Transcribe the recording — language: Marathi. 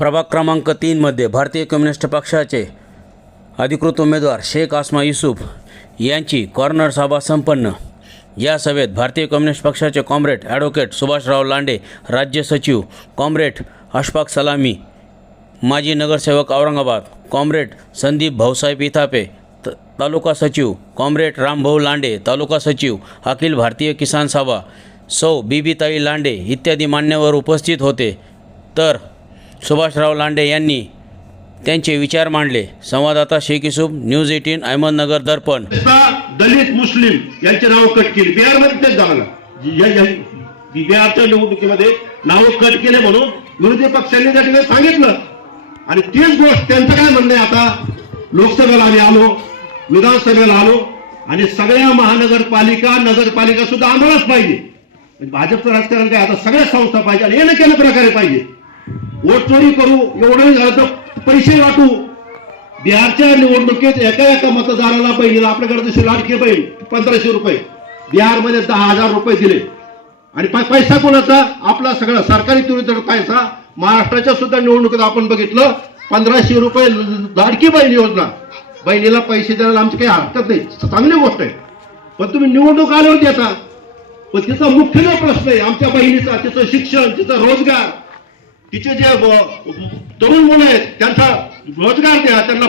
प्रभाग क्रमांक 3मध्ये भारतीय कम्युनिस्ट पक्षाचे अधिकृत उमेदवार शेख आसमा युसूफ यांची कॉर्नर सभा संपन्न। या सभेत भारतीय कम्युनिस्ट पक्षाचे कॉम्रेड ॲडव्होकेट सुभाषराव लांडे, राज्य सचिव कॉम्रेड अशफाक सलामी, माजी नगरसेवक औरंगाबाद कॉम्रेड संदीप भाऊसाहेब इथापे, तालुका सचिव कॉम्रेड रामभाऊ लांडे, तालुका सचिव अखिल भारतीय किसान सभा सौ बीबीताई लांडे इत्यादी मान्यवर उपस्थित होते। तर सुभाषराव लांडे यांनी त्यांचे विचार मांडले। संवाददाता शेख युसूफ, न्यूज 18, अहमदनगर दर्पण। दलित मुस्लिम यांचे नाव कट केले बिहारमध्ये, तेच झालं बिहारच्या निवडणुकीमध्ये नाव कट केले म्हणून विरोधी पक्षांनी त्या ठिकाणी सांगितलं। आणि तीच गोष्ट त्यांचं काय म्हणणं आहे, आता लोकसभेला आम्ही आलो, विधानसभेला आलो आणि सगळ्या महानगरपालिका नगरपालिका सुद्धा आम्हालाच पाहिजे। भाजपचं राजकारण काय, आता सगळ्या संस्था पाहिजे आणि हे न केल्या प्रकारे पाहिजे। वोट चोरी करू, एवढं झालं तर पैसे वाटू। बिहारच्या निवडणुकीत एका मतदाराला बहिणीला, आपल्याकडे जशी लाडकी बहीण 1500 रुपये, बिहारमध्ये 10,000 रुपये दिले। आणि पैसा कोणाचा? आपला सगळा सरकारी तुरीचा पैसा। महाराष्ट्राच्या सुद्धा निवडणुकीत आपण बघितलं 1500 रुपये लाडकी बहीण योजना, बहिणीला पैसे द्यायला आमची काही हरकत नाही, चांगली गोष्ट आहे। पण तुम्ही निवडणूक आल्यावर देता, पण तिचा मुख्य जो प्रश्न आहे आमच्या बहिणीचा, तिचं शिक्षण, तिचा रोजगार, तिचे जे तरुण मुलं आहेत त्यांचा रोजगार द्या, त्यांना